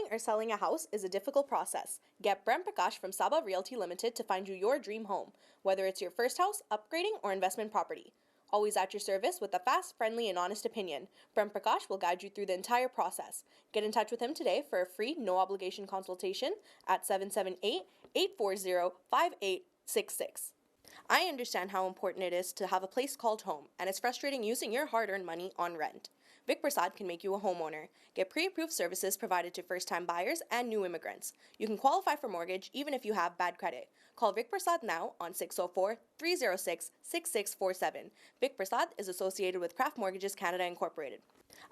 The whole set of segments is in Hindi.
Buying or selling a house is a difficult process. Get Brent Prakash from Saba Realty Limited to find you your dream home, whether it's your first house, upgrading, or investment property. Always at your service with a fast, friendly, and honest opinion, Brent Prakash will guide you through the entire process. Get in touch with him today for a free, no obligation consultation at 778-840-5866. I understand how important it is to have a place called home, and it's frustrating using your hard-earned money on rent. Vic Prasad can make you a homeowner. Get pre-approved services provided to first-time buyers and new immigrants. You can qualify for mortgage even if you have bad credit. Call Vic Prasad now on 604-306-6647. Vic Prasad is associated with Craft Mortgages Canada Incorporated.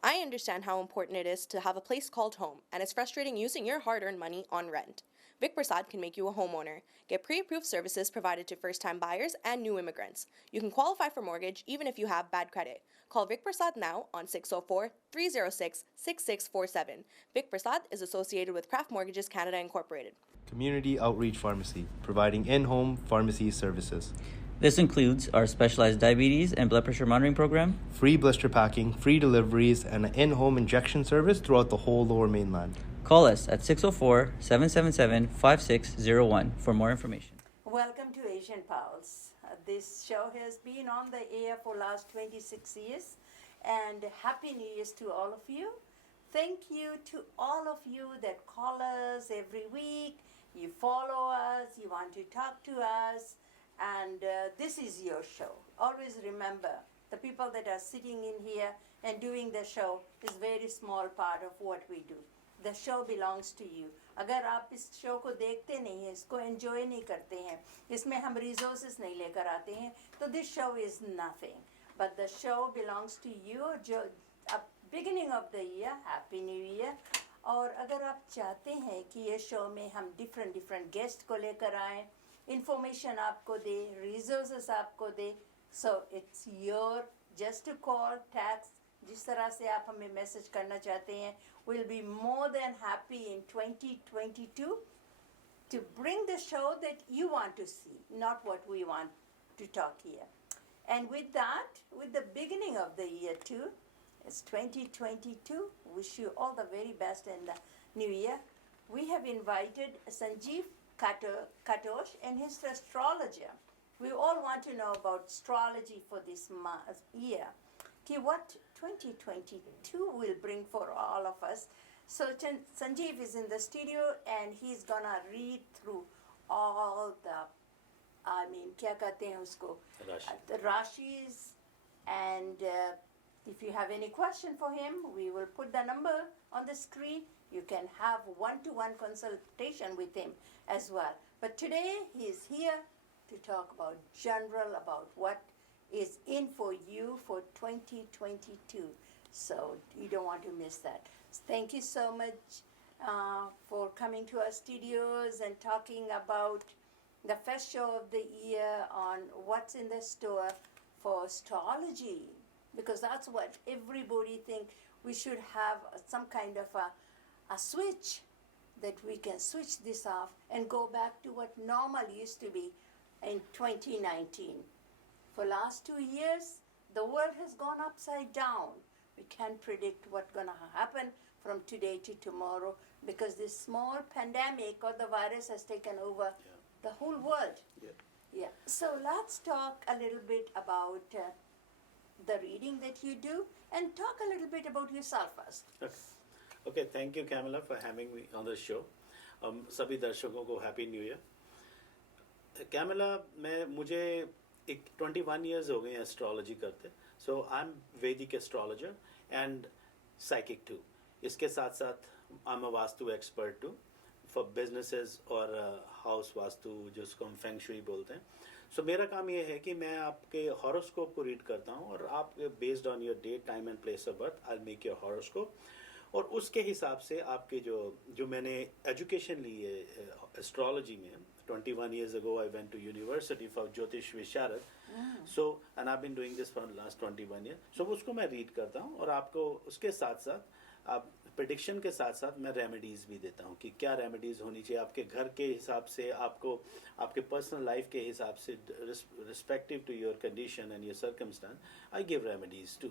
I understand how important it is to have a place called home, and it's frustrating using your hard-earned money on rent. Vic Prasad can make you a homeowner. Get pre-approved services provided to first-time buyers and new immigrants. You can qualify for mortgage even if you have bad credit. Call Vic Prasad now on 604-306-6647. Vic Prasad is associated with Craft Mortgages Canada Incorporated. Community Outreach Pharmacy, providing in-home pharmacy services. This includes our specialized diabetes and blood pressure monitoring program, Free blister packing, free deliveries, and an in-home injection service throughout the whole Lower Mainland. Call us at 604-777-5601 for more information. Welcome to Asian Pulse. This show has been on the air for last 26 years, and Happy New Year's to all of you. Thank you to all of you that call us every week. You follow us, you want to talk to us, and this is your show. Always remember, the people that are sitting in here and doing the show is very small part of what we do. The show belongs to you. अगर आप इस शो को देखते नहीं हैं, इसको एंजॉय नहीं करते हैं, इसमें हम रिसोर्सेज नहीं लेकर आते हैं, तो this show is nothing. But the show belongs to you. जो अब beginning of the year, happy new year. और अगर आप चाहते हैं कि ये शो में हम डिफरेंट गेस्ट को लेकर आएँ, इंफॉर्मेशन आपको दे, रिसोर्सेज आपको दे, so it's your just to call, tax, जिस तरह से आप हमें मैसेज करना चाहते हैं. We'll be more than happy in 2022 to bring the show that you want to see, not what we want to talk here. And with that, with the beginning of the year too, it's 2022. Wish you all the very best in the new year. We have invited Sanjeev Katosh and his astrologer. We all want to know about astrology for this year. What 2022 will bring for all of us. So Sanjeev is in the studio and he's gonna read through all the, क्या कहते हैं उसको, the Rashis. And if you have any question for him, we will put the number on the screen. You can have one-to-one consultation with him as well. But today he is here to talk about general, about what is in for you for 2022. So you don't want to miss that. Thank you so much for coming to our studios and talking about the first show of the year on what's in the store for astrology, because that's what everybody think. We should have some kind of a switch that we can switch this off and go back to what normal used to be in 2019. For last 2 years, the world has gone upside down. We can't predict what's going to happen from today to tomorrow because this small pandemic or the virus has taken over the whole world. Yeah. So let's talk a little bit about the reading that you do and talk a little bit about yourself first. Okay. Thank you, Kamala, for having me on the show. सभी दर्शकों को हैप्पी न्यू ईयर. Kamala, मुझे 21 years हो गए हैं एस्ट्रोलॉजी करते. So I am Vedic astrologer and psychic too. इसके साथ साथ I am a vastu expert too for businesses और हाउस वास्तु, जिसको हम फेंग शुई बोलते हैं. सो मेरा काम ये है कि मैं आपके हॉरोस्कोप को रीड करता हूँ और आप based on your date, time and place of birth I will make your horoscope. और उसके हिसाब से आपके जो मैंने एजुकेशन ली है एस्ट्रोलॉजी में. 21 years ago, I went to university for Jyotish Visharad. So, and I've been doing this for the last 21 years. So, उसको मैं रीड करता हूँ और आपको उसके साथ साथ आप प्रेडिक्शन के साथ साथ मैं रेमेडीज़ भी देता हूँ कि क्या रेमेडीज़ होनी चाहिए आपके घर के हिसाब से, आपको आपके पर्सनल लाइफ के हिसाब से, respective to your condition and your circumstances. I give remedies too.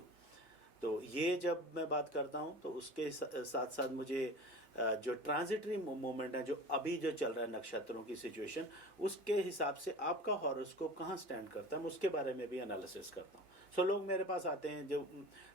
तो ये जब मैं बात करता हूँ तो उसके साथ साथ मुझे जो ट्रांजिटरी मोमेंट है, जो अभी जो चल रहा है नक्षत्रों की सिचुएशन, उसके हिसाब से आपका हॉरोस्कोप कहाँ स्टैंड करता है, मैं उसके बारे में भी एनालिसिस करता हूँ. सो लोग मेरे पास आते हैं जो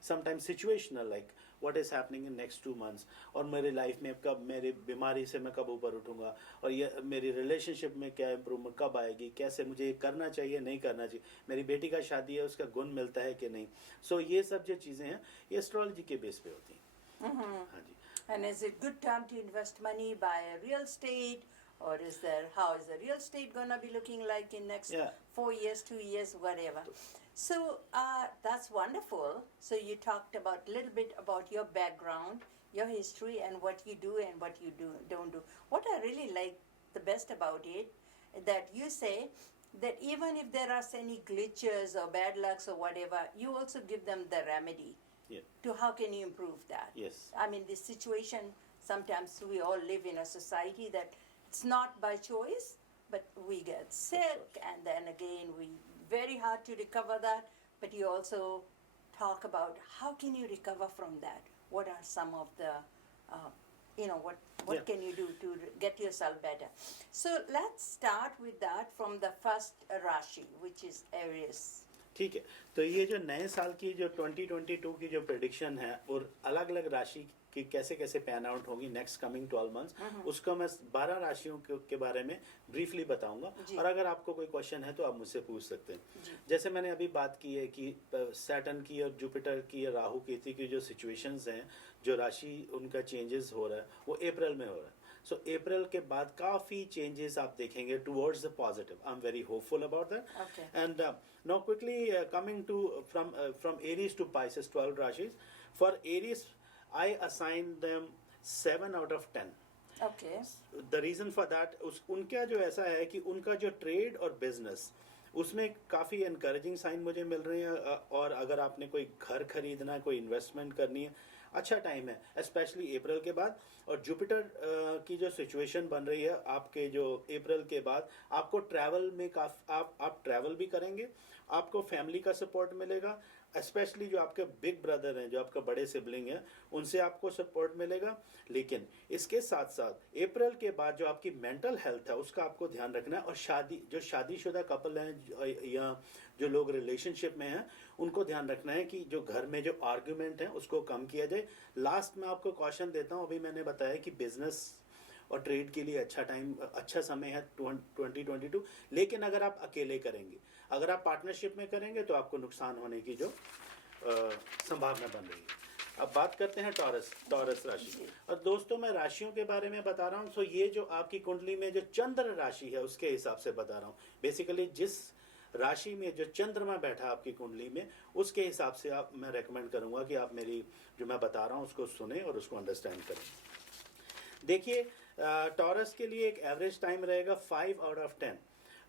sometimes situational, like what is happening in next 2 months, और मेरी लाइफ में कब, मेरी बीमारी से मैं कब ऊपर उठूंगा, और ये मेरी रिलेशनशिप में क्या इम्प्रूवमेंट कब आएगी, कैसे मुझे ये करना चाहिए नहीं करना चाहिए, मेरी बेटी का शादी है उसका गुण मिलता है कि नहीं. सो ये सब जो चीज़ें हैं ये एस्ट्रोलॉजी के बेस पे होती हैं. हाँ जी. And is it good time to invest money, buy a real estate, or is there, how is the real estate gonna be looking like in next Yeah. 4 years, 2 years, whatever? So that's wonderful. So you talked about a little bit about your background, your history, and what you do and what you don't do. What I really like the best about it, that you say that even if there are any glitches or bad lucks or whatever, you also give them the remedy. Yeah. To how can you improve that? Yes. I mean, this situation, sometimes we all live in a society that it's not by choice, but we get sick, and then again, we very hard to recover that. But you also talk about how can you recover from that? What are some of the, what Yeah. can you do to get yourself better? So let's start with that from the first Rashi, which is Aries. ठीक है. तो ये जो नए साल की जो 2022 की जो प्रेडिक्शन है और अलग अलग राशि की कैसे कैसे पैन आउट होगी नेक्स्ट कमिंग 12 months, उसको मैं 12 राशियों के बारे में ब्रीफली बताऊंगा. और अगर आपको कोई क्वेश्चन है तो आप मुझसे पूछ सकते हैं. जैसे मैंने अभी बात की है कि सैटर्न की और जुपिटर की और राहु केतु की जो सिचुएशंस हैं, जो राशि उनका चेंजेस हो रहा है वो अप्रैल में हो रहा है. सो अप्रैल के बाद काफी चेंजेस आप देखेंगे towards the positive. I am very hopeful about that. Okay. And now quickly coming to from Aries to Pisces, 12 rashis. For Aries, I assign them 7 out of 10. Okay. The reason for that, उनका जो ऐसा है कि उनका जो ट्रेड और बिजनेस उसमें काफ़ी इनकरेजिंग साइन मुझे मिल रहे हैं. और अगर आपने कोई घर खरीदना है, कोई इन्वेस्टमेंट करनी है, अच्छा टाइम है स्पेशली अप्रैल के बाद. और जुपिटर की जो सिचुएशन बन रही है आपके जो अप्रैल के बाद, आपको ट्रैवल में आप ट्रैवल भी करेंगे, आपको फैमिली का सपोर्ट मिलेगा, स्पेशली जो आपके बिग ब्रदर हैं, जो आपका बड़े सिबलिंग हैं, उनसे आपको सपोर्ट मिलेगा. लेकिन इसके साथ साथ अप्रैल के बाद जो आपकी मेंटल हेल्थ है उसका आपको ध्यान रखना है. और जो शादीशुदा कपल हैं या जो लोग रिलेशनशिप में हैं, उनको ध्यान रखना है कि जो घर में जो आर्ग्यूमेंट है उसको कम किया जाए. लास्ट में आपको क्वेश्चन देता हूँ. अभी मैंने बताया कि बिजनेस और ट्रेड के लिए अच्छा समय है 2022. लेकिन अगर आप अकेले करेंगे, अगर आप पार्टनरशिप में करेंगे तो आपको नुकसान होने की जो संभावना बन रही है. अब बात करते हैं टॉरस राशि. और दोस्तों मैं राशियों के बारे में बता रहा हूँ. सो ये जो आपकी कुंडली में जो चंद्र राशि है उसके हिसाब से बता रहा हूँ. बेसिकली जिस राशि में जो चंद्रमा बैठा आपकी कुंडली में, उसके हिसाब से मैं रेकमेंड करूंगा कि आप मेरी जो मैं बता रहा हूँ उसको सुने और उसको अंडरस्टैंड करें. देखिए टॉरस के लिए एक एवरेज टाइम रहेगा 5 out of 10.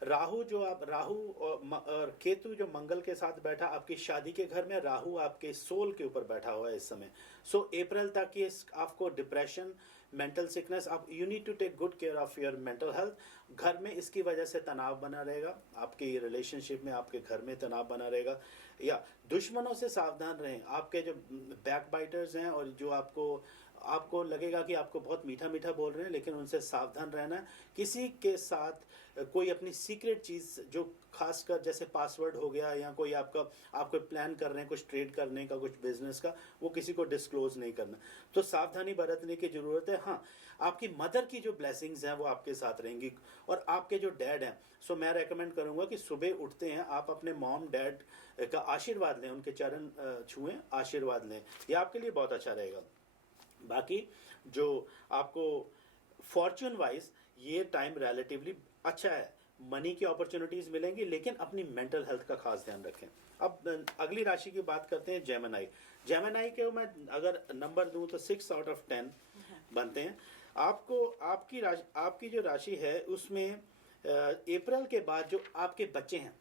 राहु और केतु जो मंगल के साथ बैठा आपकी शादी के घर में, राहु आपके सोल के ऊपर बैठा हुआ है इस समय. सो अप्रैल तक ये आपको डिप्रेशन, मेंटल सिकनेस, आप you need to take good care of your mental health. घर में इसकी वजह से तनाव बना रहेगा, आपके रिलेशनशिप में आपके घर में तनाव बना रहेगा. या दुश्मनों से सावधान रहें. आपके जो बैक बाइटर्स हैं और जो आपको लगेगा कि आपको बहुत मीठा मीठा बोल रहे हैं, लेकिन उनसे सावधान रहना है. किसी के साथ कोई अपनी सीक्रेट चीज़ जो खासकर जैसे पासवर्ड हो गया या कोई आपको प्लान कर रहे हैं कुछ ट्रेड करने का, कुछ बिजनेस का, वो किसी को डिस्क्लोज नहीं करना. तो सावधानी बरतने की ज़रूरत है. हाँ, आपकी मदर की जो ब्लेसिंग्स हैं वो आपके साथ रहेंगी. और आपके जो डैड हैं, सो मैं रेकमेंड करूँगा कि सुबह उठते हैं आप अपने मॉम डैड का आशीर्वाद लें, उनके चरण छुएं, आशीर्वाद लें. यह आपके लिए बहुत अच्छा रहेगा. बाकी जो आपको फॉर्च्यून वाइज ये टाइम रिलेटिवली अच्छा है, मनी की अपॉर्चुनिटीज मिलेंगी, लेकिन अपनी मेंटल हेल्थ का खास ध्यान रखें. अब अगली राशि की बात करते हैं जेमिनी. जेमिनी के मैं अगर नंबर दूं तो 6 out of 10 बनते हैं. आपकी जो राशि है उसमें अप्रैल के बाद जो आपके बच्चे हैं,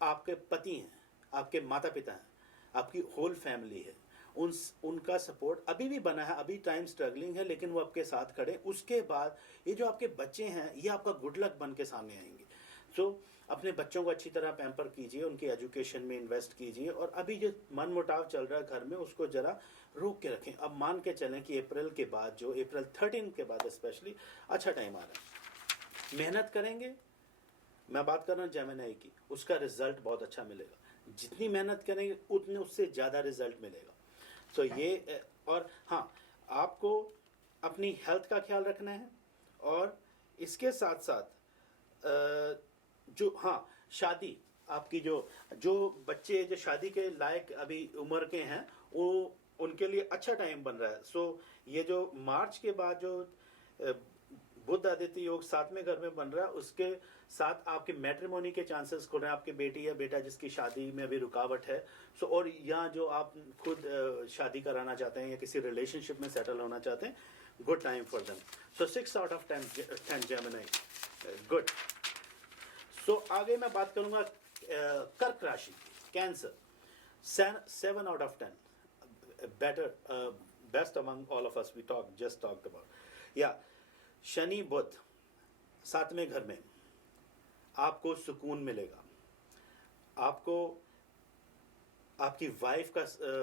आपके पति हैं, आपके माता पिता हैं, आपकी होल फैमिली है, उनका सपोर्ट अभी भी बना है. अभी टाइम स्ट्रगलिंग है लेकिन वो आपके साथ खड़े. उसके बाद ये जो आपके बच्चे हैं ये आपका गुड लक बन के सामने आएंगे. सो अपने बच्चों को अच्छी तरह पैम्पर कीजिए, उनकी एजुकेशन में इन्वेस्ट कीजिए, और अभी जो मनमुटाव चल रहा है घर में उसको जरा रोक के रखें। अब मान के चलें कि अप्रैल के बाद, जो अप्रैल 13 के बाद स्पेशली अच्छा टाइम आ रहा है, मेहनत करेंगे, मैं बात कर रहा हूँ जेमिनी की, उसका रिजल्ट बहुत अच्छा मिलेगा। जितनी मेहनत करेंगे उतने उससे ज़्यादा रिजल्ट मिलेगा। तो ये, और हाँ, आपको अपनी हेल्थ का ख्याल रखना है, और इसके साथ साथ जो, हाँ, शादी, आपकी जो बच्चे जो शादी के लायक अभी उम्र के हैं, वो उनके लिए अच्छा टाइम बन रहा है। सो ये जो मार्च के बाद जो बुध आदित्य योग 7वें घर में बन रहा है, उसके साथ आपके मैट्रिमोनी के चांसेस खुल रहे हैं। आपके बेटी या बेटा जिसकी शादी में अभी रुकावट है, सो, और या जो आप खुद शादी कराना चाहते हैं या किसी रिलेशनशिप में सेटल होना चाहते हैं, good time for them. So 6 out of 10 Gemini, good. So आगे मैं बात करूंगा कर्क राशि, cancer, 7 out of 10, better, best among all of us, we just talked about. या शनि बुध 7वें घर में, आपको सुकून मिलेगा, आपको आपकी वाइफ का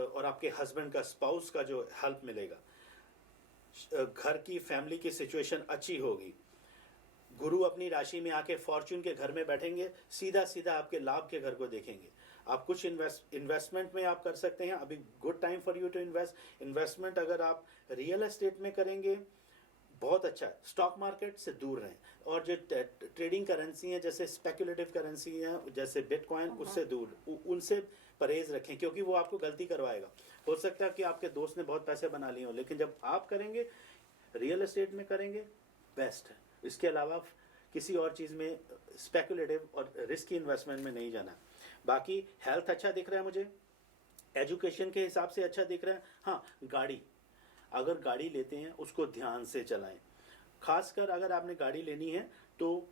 और आपके हस्बैंड का, स्पाउस का जो हेल्प मिलेगा, घर की फैमिली की सिचुएशन अच्छी होगी। गुरु अपनी राशि में आके फॉर्च्यून के घर में बैठेंगे, सीधा सीधा आपके लाभ के घर को देखेंगे। आप कुछ इन्वेस्टमेंट में आप कर सकते हैं, अभी good time for you to investment अगर आप रियल एस्टेट में करेंगे, बहुत अच्छा है। स्टॉक मार्केट से दूर रहें, और जो ट्रेडिंग करेंसी है, जैसे स्पेकुलेटिव करेंसी है जैसे बिटकॉइन, उससे दूर, उनसे परहेज रखें, क्योंकि वो आपको गलती करवाएगा। हो सकता है कि आपके दोस्त ने बहुत पैसे बना लिए हो, लेकिन जब आप करेंगे, रियल एस्टेट में करेंगे, बेस्ट है। इसके अलावा किसी और चीज़ में स्पेकुलेटिव और रिस्की इन्वेस्टमेंट में नहीं जाना। बाकी हेल्थ अच्छा दिख रहा है मुझे, एजुकेशन के हिसाब से अच्छा दिख रहा है। हाँ, गाड़ी, अगर गाड़ी लेते हैं उसको ध्यान से चलाएं, खासकर अगर आपने गाड़ी लेनी है तो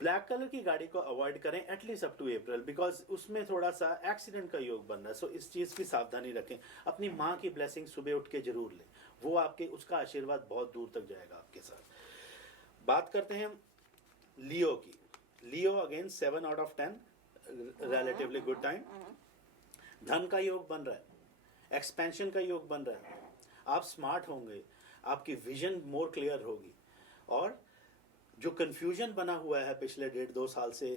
ब्लैक कलर की गाड़ी को अवॉइड करें at least up to April, because उसमें थोड़ा सा एक्सीडेंट का योग बन रहा है। सो इस चीज़ की सावधानी रखें। अपनी माँ की ब्लेसिंग सुबह उठ के जरूर लें, वो आपके, उसका आशीर्वाद बहुत दूर तक जाएगा आपके साथ। बात करते हैं लियो की। Leo again 7 out of 10, relatively good time. धन का योग बन रहा है, एक्सपेंशन का योग बन रहा है, आप स्मार्ट होंगे, आपकी विजन मोर क्लियर होगी, और जो कंफ्यूजन बना हुआ है पिछले 1.5-2 साल से,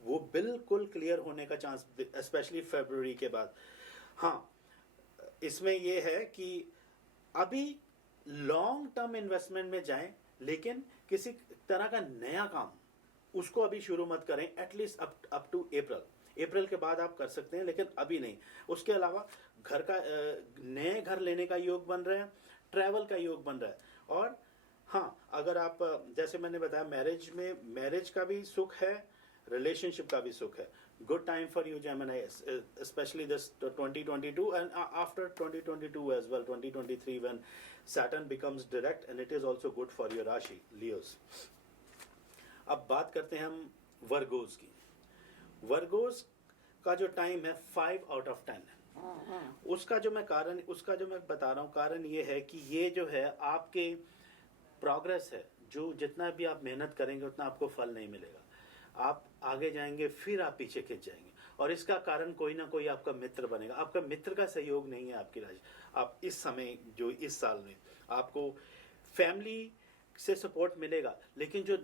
वो बिल्कुल क्लियर होने का चांस, स्पेशली फरवरी के बाद। हाँ, इसमें ये है कि अभी लॉन्ग टर्म इन्वेस्टमेंट में जाएं, लेकिन किसी तरह का नया काम उसको अभी शुरू मत करें, एटलीस्ट अप टू अप्रैल के बाद आप कर सकते हैं, लेकिन अभी नहीं। उसके अलावा घर का, नए घर लेने का योग बन रहा है, ट्रैवल का योग बन रहा है। और हाँ, अगर आप, जैसे मैंने बताया, मैरिज का भी सुख है, रिलेशनशिप का भी सुख है। Good time for you Gemini, especially this 2022 and after 2022 as well, 2023 when Saturn becomes direct, and it is also good for your राशि Leos। अब बात करते हैं हम वर्गोस की। वर्गोस का जो टाइम है 5 out of 10 है। उसका जो मैं बता रहा हूँ, कारण ये है कि ये जो है आपके प्रोग्रेस है, जो जितना भी आप मेहनत करेंगे उतना आपको फल नहीं मिलेगा। आप आगे जाएंगे, फिर आप पीछे खिंच जाएंगे, और इसका कारण कोई ना कोई आपका मित्र बनेगा। आपका मित्र का सहयोग नहीं है आपकी राशि। आप इस समय, जो इस साल में आपको फैमिली से सपोर्ट मिलेगा, लेकिन जो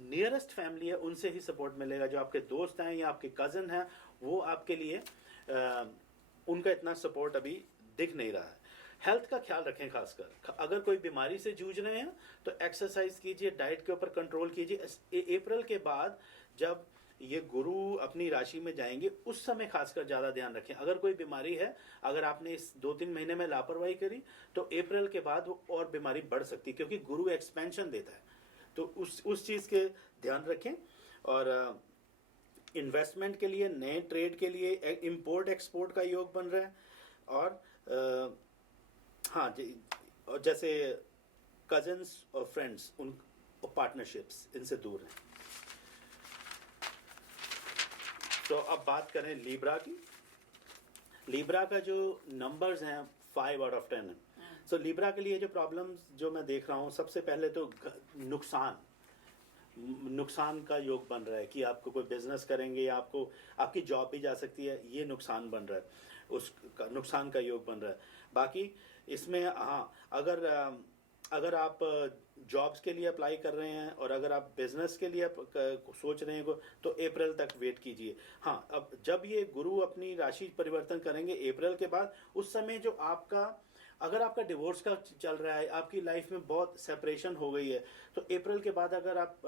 नियरेस्ट फैमिली है उनसे ही सपोर्ट मिलेगा। जो आपके दोस्त हैं या आपके कज़न हैं, वो आपके लिए उनका इतना सपोर्ट अभी दिख नहीं रहा है। हेल्थ का ख्याल रखें, खासकर अगर कोई बीमारी से जूझ रहे हैं तो एक्सरसाइज कीजिए, डाइट के ऊपर कंट्रोल कीजिए। अप्रैल के बाद जब ये गुरु अपनी राशि में जाएंगे, उस समय खासकर ज़्यादा ध्यान रखें। अगर कोई बीमारी है, अगर आपने इस 2-3 महीने में लापरवाही करी, तो अप्रैल के बाद वो और बीमारी बढ़ सकती है, क्योंकि गुरु एक्सपेंशन देता है। तो उस चीज़ के ध्यान रखें। और इन्वेस्टमेंट के लिए, नए ट्रेड के लिए इंपोर्ट एक्सपोर्ट का योग बन रहा है। और हाँ जी, और जैसे कजन्स और फ्रेंड्स, उन पार्टनरशिप्स, इनसे दूर हैं। तो अब बात करें लीब्रा की। लीब्रा का जो नंबर्स हैं 5 out of 10 है। सो लीब्रा के लिए जो प्रॉब्लम्स जो मैं देख रहा हूँ, सबसे पहले तो नुकसान, नुकसान का योग बन रहा है कि आपको कोई बिजनेस करेंगे या आपको आपकी जॉब भी जा सकती है, ये नुकसान बन रहा है, उस नुकसान का योग बन रहा है। बाकी इसमें हाँ, अगर आप जॉब्स के लिए अप्लाई कर रहे हैं और अगर आप बिजनेस के लिए सोच रहे हैं तो अप्रैल तक वेट कीजिए। हाँ, अब जब ये गुरु अपनी राशि परिवर्तन करेंगे अप्रैल के बाद, उस समय जो आपका अगर आपका डिवोर्स का चल रहा है, आपकी लाइफ में बहुत सेपरेशन हो गई है, तो अप्रैल के बाद अगर आप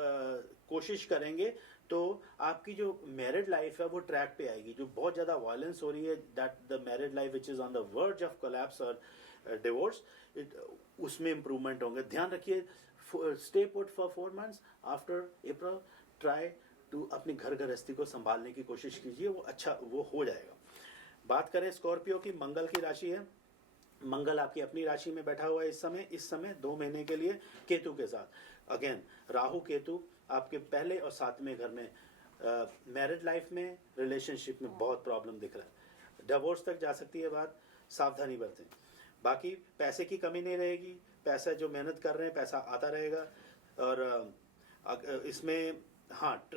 कोशिश करेंगे तो आपकी जो मैरिड लाइफ है वो ट्रैक पे आएगी। जो बहुत ज़्यादा वायलेंस हो रही है, that the married life which is on the verge of collapse और डिवोर्स, उसमें इम्प्रूवमेंट होंगे। ध्यान रखिए, stay put for 4 months after April, try to अपनी घर गृहस्थी को संभालने की कोशिश कीजिए, वो अच्छा वो हो जाएगा। बात करें स्कॉर्पियो की, मंगल की राशि है। मंगल आपकी अपनी राशि में बैठा हुआ है इस समय 2 महीने के लिए केतु के साथ। अगेन राहु केतु आपके पहले और 7वें घर में, मैरिड लाइफ में, रिलेशनशिप में बहुत प्रॉब्लम दिख रहा है, डिवोर्स तक जा सकती है बात, सावधानी बरतें। बाकी पैसे की कमी नहीं रहेगी, पैसा जो मेहनत कर रहे हैं पैसा आता रहेगा। और इसमें हाँ,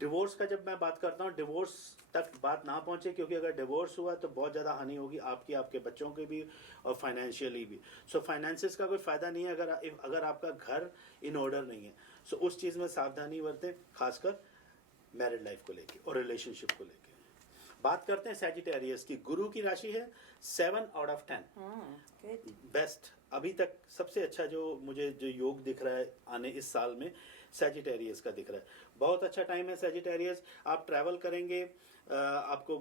डिवोर्स का जब मैं बात करता हूँ, डिवोर्स तक बात ना पहुँचे, क्योंकि अगर डिवोर्स हुआ तो बहुत ज़्यादा हानि होगी आपकी, आपके बच्चों की भी और फाइनेंशियली भी। सो फाइनेंसिस का कोई फ़ायदा नहीं है अगर आपका घर इन ऑर्डर नहीं है। सो उस चीज़ में सावधानी बरतें, खासकर मैरिड लाइफ को लेके और रिलेशनशिप को लेके। बात करते हैं सैजिटेरियस की। गुरु की राशि है 7 out of 10, बेस्ट, अभी तक सबसे अच्छा जो योग दिख रहा है आने इस साल में, सैजिटेरियस का दिख रहा है। बहुत अच्छा टाइम है सैजिटेरियस, आप ट्रैवल करेंगे, आपको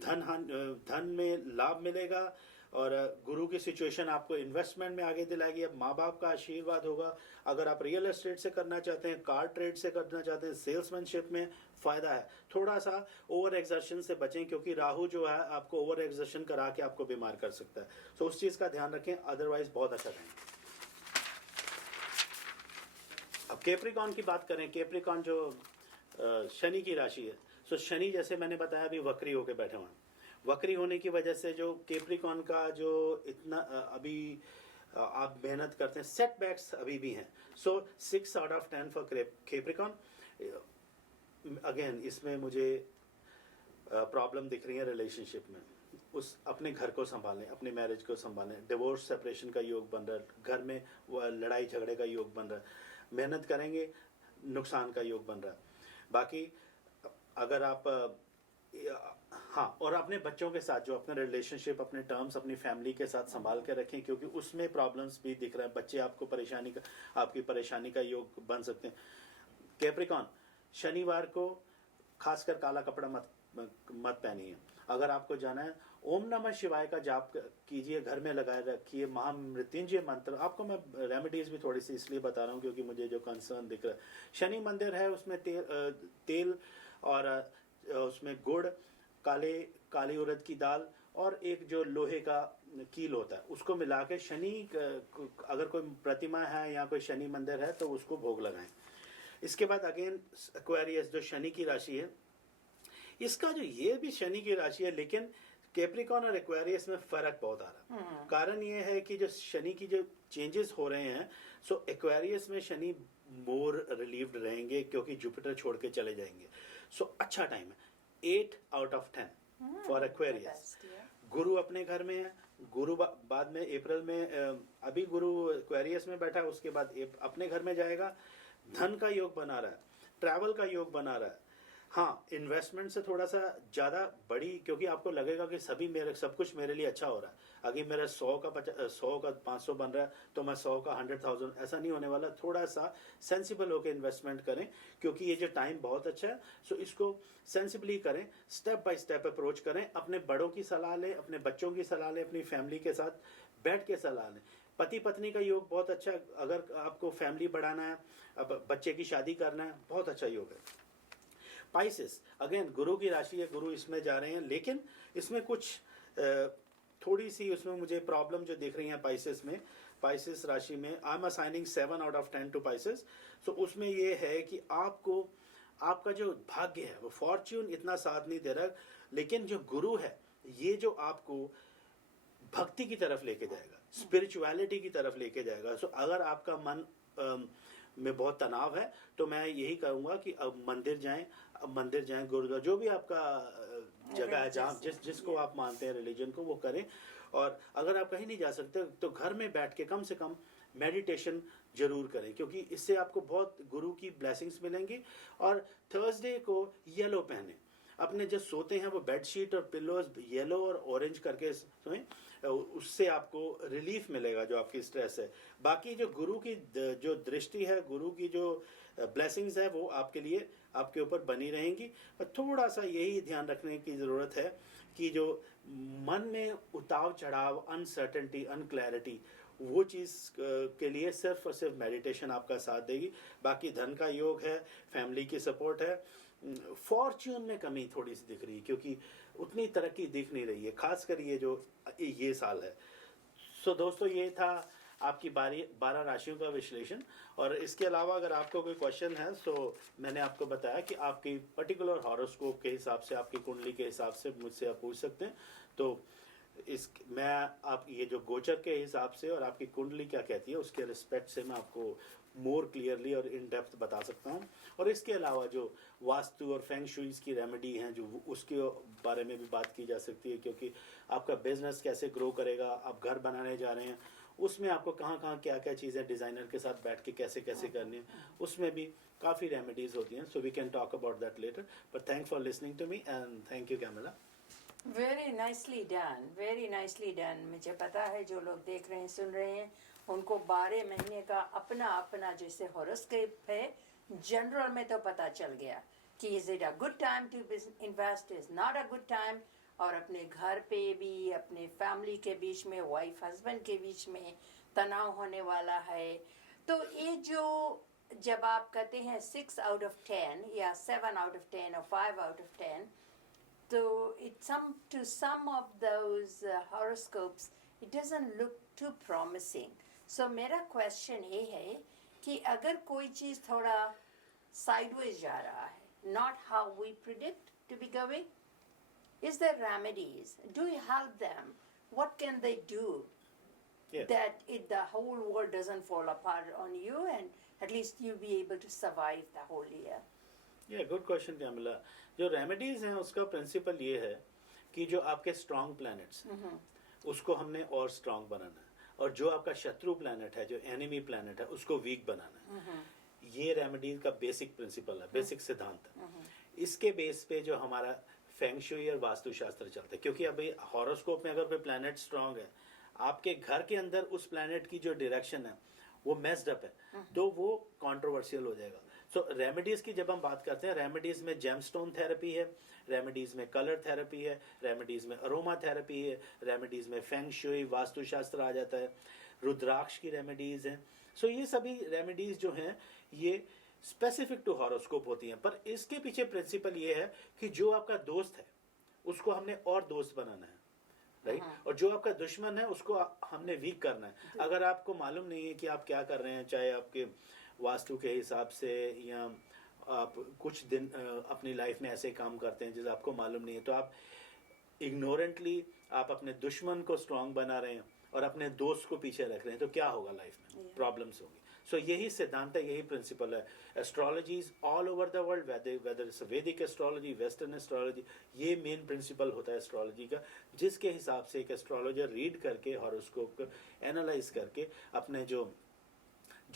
धन में लाभ मिलेगा, और गुरु की सिचुएशन आपको इन्वेस्टमेंट में आगे दिलाएगी। अब माँ बाप का आशीर्वाद होगा। अगर आप रियल एस्टेट से करना चाहते हैं, कार ट्रेड से करना चाहते हैं, सेल्समैनशिप में फ़ायदा है। थोड़ा सा ओवर एक्सर्शन से बचें, क्योंकि राहु जो है आपको ओवर एक्सर्शन करा के आपको बीमार कर सकता है। तो उस चीज़ का ध्यान रखें, अदरवाइज बहुत अच्छा टाइम। अब कैप्रिकॉन की बात करें। कैप्रिकॉन जो शनि की राशि है, सो शनि जैसे मैंने बताया अभी वक्री होकर बैठे हुए हैं। वक्री होने की वजह से जो कैप्रिकॉन का जो इतना अभी आप मेहनत करते हैं, सेटबैक्स अभी भी हैं। सो 6 out of 10 for Capricorn. Again इसमें मुझे प्रॉब्लम दिख रही है रिलेशनशिप में। उस अपने घर को संभालें, अपने मैरिज को संभालें। डिवोर्स सेपरेशन का योग बन रहा है, घर में लड़ाई झगड़े का योग बन रहा है। मेहनत करेंगे, नुकसान का योग बन रहा है। बाकी अगर आप हाँ, और अपने बच्चों के साथ जो अपने रिलेशनशिप, अपने टर्म्स अपनी फैमिली के साथ संभाल के रखें, क्योंकि उसमें प्रॉब्लम्स भी दिख रहे हैं। बच्चे आपकी परेशानी का योग बन सकते हैं। कैप्रिकॉन, शनिवार को खासकर काला कपड़ा मत पहनिए। अगर आपको जाना है, ओम नमः शिवाय का जाप कीजिए, घर में लगाए रखिए। महामृत्युंजय मंत्र, आपको मैं रेमेडीज भी थोड़ी सी इसलिए बता रहा हूँ क्योंकि मुझे जो कंसर्न दिख रहा है। शनि मंदिर है, उसमें तेल और उसमें गुड़, काली उड़द की दाल और एक जो लोहे का कील होता है उसको मिला के शनि, अगर कोई प्रतिमा है या कोई शनि मंदिर है तो उसको भोग लगाएं। इसके बाद अगेन एक्वेरियस जो शनि की राशि है, इसका जो ये भी शनि की राशि है, लेकिन कैप्रिकॉन और एक्वेरियस में फर्क बहुत आ रहा है। कारण ये है कि जो शनि की जो चेंजेस हो रहे हैं, सो एक्वेरियस में शनि मोर रिलीव्ड रहेंगे क्योंकि जुपिटर छोड़ के चले जाएंगे। सो अच्छा टाइम है, 8 out of 10 फॉर एक्वेरियस। गुरु अपने घर में है, गुरु बाद में अप्रैल में, अभी गुरु एक्वेरियस में बैठा है, उसके बाद अपने घर में जाएगा। धन का योग बना रहा है, ट्रैवल का योग बना रहा है। हाँ, इन्वेस्टमेंट से थोड़ा सा ज़्यादा बड़ी, क्योंकि आपको लगेगा कि सब कुछ मेरे लिए अच्छा हो रहा है। अगर मेरा 100 का 500 बन रहा है तो मैं 100 का 100,000, ऐसा नहीं होने वाला। थोड़ा सा सेंसिबल होकर इन्वेस्टमेंट करें, क्योंकि ये जो टाइम बहुत अच्छा है। सो इसको सेंसिबली करें, स्टेप बाय स्टेप अप्रोच करें। अपने बड़ों की सलाह लें, अपने बच्चों की सलाह लें, अपनी फैमिली के साथ बैठ के सलाह लें। पति पत्नी का योग बहुत अच्छा है। अगर आपको फैमिली बढ़ाना है, अब बच्चे की शादी करना है, बहुत अच्छा योग है। पाइसेस, अगेन गुरु की राशि है, गुरु इसमें जा रहे हैं, लेकिन इसमें कुछ थोड़ी सी उसमें मुझे प्रॉब्लम जो दिख रही है पाइसेस राशि में। I am assigning 7 out of 10 to Pisces. So उसमें ये है कि आपका जो भाग्य है, वो फॉर्च्यून इतना साथ नहीं दे रहा, लेकिन जो गुरु है ये जो आपको भक्ति की तरफ लेके जाएगा, स्पिरिचुअलिटी की तरफ लेके जाएगा। सो अगर आपका मन में बहुत तनाव है, तो मैं यही कहूँगा कि अब मंदिर जाएं, गुरुद्वारा, जो भी आपका जगह है जहाँ जिसको आप मानते हैं रिलीजन को, वो करें। और अगर आप कहीं नहीं जा सकते तो घर में बैठ के कम से कम मेडिटेशन जरूर करें, क्योंकि इससे आपको बहुत गुरु की ब्लेसिंग्स मिलेंगी। और थर्सडे को येलो पहने, अपने जो सोते हैं वो बेडशीट और पिलोज येलो और ऑरेंज करके सोएं, उससे आपको रिलीफ मिलेगा जो आपकी स्ट्रेस है। बाकी जो गुरु की जो दृष्टि है, गुरु की जो ब्लेसिंग्स है, वो आपके लिए आपके ऊपर बनी रहेंगी। पर थोड़ा सा यही ध्यान रखने की ज़रूरत है कि जो मन में उताव चढ़ाव, अनसर्टेनिटी, अनक्लैरिटी, वो चीज़ के लिए सिर्फ और सिर्फ मेडिटेशन आपका साथ देगी। बाकी धन का योग है, फैमिली की सपोर्ट है। फॉर्च्यून में कमी थोड़ी सी दिख रही है, क्योंकि उतनी तरक्की दिख नहीं रही है, खासकर ये साल है। सो दोस्तों, ये था आपकी 12 राशियों का विश्लेषण। और इसके अलावा अगर आपको कोई क्वेश्चन है, तो मैंने आपको बताया कि आपकी पर्टिकुलर हॉरोस्कोप के हिसाब से, आपकी कुंडली के हिसाब से मुझसे आप पूछ सकते हैं। तो मैं आप ये जो गोचर के हिसाब से और आपकी कुंडली क्या कहती है, उसके रिस्पेक्ट से मैं आपको मोर क्लियरली और इन डेप्थ बता सकता हूँ। और इसके अलावा जो वास्तु और फेंग शुईज की रेमेडी हैं, जो उसके बारे में भी बात की जा सकती है, क्योंकि आपका बिजनेस कैसे ग्रो करेगा, आप घर बनाने जा रहे हैं, उसमें आपको कहाँ क्या चीज़ें डिज़ाइनर के साथ बैठ के कैसे करनी है, उसमें भी काफ़ी रेमेडीज होती हैं। So we can talk about that later, but thanks for listening to me and thank you Kamla. Very nicely done, very nicely done. मुझे पता है जो लोग देख रहे हैं, सुन रहे हैं, उनको 12 महीने का अपना अपना जैसे हॉरोस्कोप है, जनरल में तो पता चल गया कि is it a good time to invest, is not a good time. और अपने घर पे भी, अपने फैमिली के बीच में, वाइफ हस्बैंड के बीच में तनाव होने वाला है। तो ये जो जब आप कहते हैं 6 out of 10 या 7 out of 10 और 5 out of 10, so to some of those horoscopes it doesn't look too promising. So मेरा question ये है कि अगर कोई चीज़ थोड़ा sideways जा रहा है, not how we predict to be going, is there remedies? Do you help them? What can they do Yeah. that the whole world doesn't fall apart on you and at least you be able to survive the whole year? Good question Kamala. जो रेमेडीज हैं उसका प्रिंसिपल ये है कि जो आपके स्ट्रांग प्लैनेट्स उसको हमने और स्ट्रांग बनाना है, और जो आपका शत्रु प्लैनेट है, जो एनिमी प्लैनेट है, उसको वीक बनाना है। ये रेमेडीज का बेसिक प्रिंसिपल है, बेसिक सिद्धांत है। इसके बेस पे जो हमारा फेंग शुई और वास्तुशास्त्र चलता है, क्योंकि अभी हॉरोस्कोप में अगर कोई प्लैनेट स्ट्रांग है, आपके घर के अंदर उस प्लैनेट की जो डायरेक्शन है वो मेस्ड अप है, तो वो कंट्रोवर्शियल हो जाएगा। सो रेमेडीज की जब हम बात करते हैं, रेमेडीज में जेमस्टोन थेरेपी है, रेमेडीज में कलर थेरेपी है, रेमेडीज में अरोमा थेरेपी है, रेमेडीज में फेंग शुई, वास्तुशास्त्र आ जाता है, रुद्राक्ष की रेमेडीज हैं। सो ये सभी रेमेडीज जो हैं ये स्पेसिफिक टू हॉरोस्कोप होती हैं। पर इसके पीछे प्रिंसिपल ये है कि जो आपका दोस्त है उसको हमने और दोस्त बनाना है, राइट? और जो आपका दुश्मन है उसको हमने वीक करना है। अगर आपको मालूम नहीं है कि आप क्या कर रहे हैं, चाहे आपके वास्तु के हिसाब से या आप कुछ दिन अपनी लाइफ में ऐसे काम करते हैं जिसे आपको मालूम नहीं है, तो आप इग्नोरेंटली आप अपने दुश्मन को स्ट्रांग बना रहे हैं और अपने दोस्त को पीछे रख रहे हैं, तो क्या होगा लाइफ में? प्रॉब्लम्स होंगी। सो यही सिद्धांत है, यही प्रिंसिपल है। Astrologies all over the world, whether it's Vedic astrology, western astrology, ये मेन प्रिंसिपल होता है एस्ट्रोलॉजी का, जिसके हिसाब से एक एस्ट्रोलॉजर रीड करके, हॉरोस्कोप को एनालाइज करके अपने जो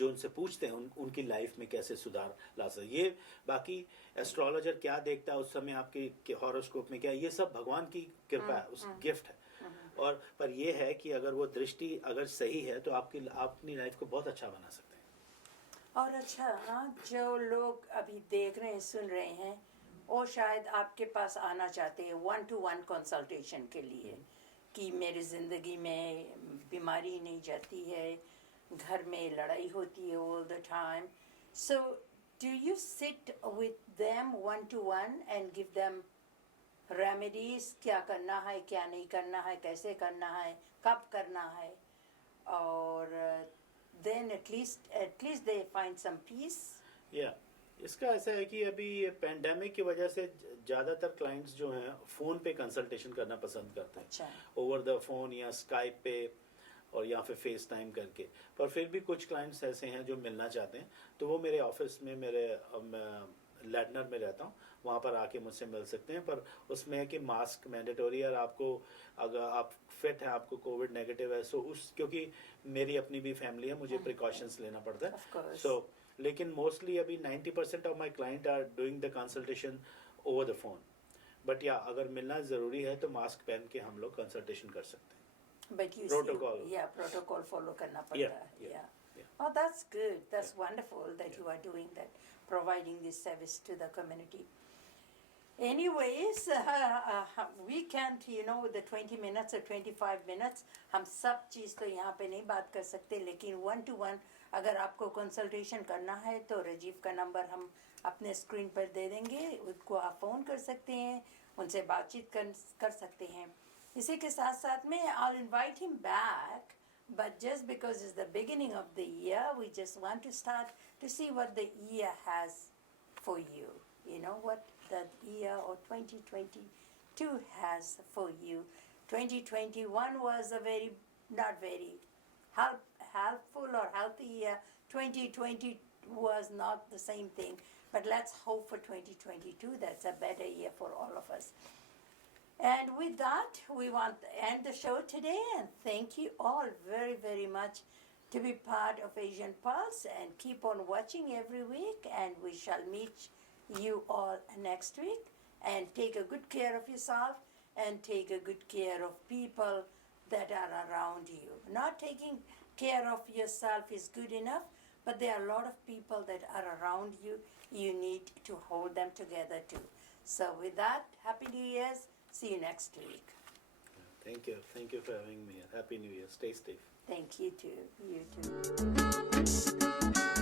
उनसे पूछते हैं उनकी लाइफ में कैसे सुधार ला सकते। ये बाकी एस्ट्रोलॉजर क्या देखता है उस समय आपके हॉरोस्कोप में क्या, ये सब भगवान की कृपा है, उस गिफ्ट है। और पर ये है कि अगर वो दृष्टि अगर सही है तो आप अपनी लाइफ को बहुत अच्छा बना सकते हैं। और अच्छा, हाँ, जो लोग अभी देख रहे हैं, सुन रहे हैं, और शायद आपके पास आना चाहते हैं 1-to-1 कंसल्टेशन के लिए कि मेरी ज़िंदगी में बीमारी नहीं जाती है, घर में लड़ाई होती है all the time, so do you sit with them 1-to-1 and give them remedies? क्या करना है, क्या नहीं करना है, कैसे करना है, कब करना है, और then at least they find some peace? इसका ऐसा है कि अभी ये पेंडेमिक की वजह से ज़्यादातर क्लाइंट्स जो हैं फ़ोन पे कंसल्टेशन करना पसंद करते हैं। अच्छा। ओवर द फोन या स्काइप पे और या फिर फेस टाइम करके, पर फिर भी कुछ क्लाइंट्स ऐसे हैं जो मिलना चाहते हैं, तो वो मेरे ऑफिस में, मेरे लैडनर में रहता हूँ, वहाँ पर आके मुझसे मिल सकते हैं। पर उसमें है कि मास्क मैंडेटरी, और आपको अगर आप फिट हैं, आपको कोविड नेगेटिव है, सो उस क्योंकि मेरी अपनी भी फैमिली है, मुझे प्रिकॉशंस लेना पड़ता है। Of course. सो लेकिन मोस्टली अभी 90% of my client are doing the consultation over the phone, but या अगर मिलना ज़रूरी है तो मास्क पहन के हम लोग कंसल्टेशन कर सकते हैं। But you Protocol. see, protocol follow करना पड़ता Yeah, है. yeah, Yeah. yeah. Oh, that's good. That's wonderful that you are doing that, providing this service to the community. Anyways, we can't, the 20 minutes or 25 minutes, हम सब चीज़ तो यहाँ पे नहीं बात कर सकते, लेकिन 1-to-1 अगर आपको कंसल्टेशन करना है तो राजीव का नंबर हम अपने स्क्रीन पर दे देंगे, उसको आप फ़ोन कर सकते हैं, उनसे बातचीत कर सकते हैं। इसी के साथ साथ में I'll invite him back, but just because it's the beginning of the year, we just want to start to see what the year has for you. You know what the year or 2022 has for you. 2021 was a not very helpful or healthy year. 2020 was not the same thing, but let's hope for 2022 that's a better year for all of us. And with that, we want to end the show today, and thank you all very, very much to be part of Asian Pulse, and keep on watching every week, and we shall meet you all next week. And take a good care of yourself, and take a good care of people that are around you. Not taking care of yourself is good enough, but there are a lot of people that are around you. You need to hold them together too. So with that, Happy New Year's. See you next week. Thank you. Thank you for having me. Happy New Year. Stay safe. Thank you too. You too.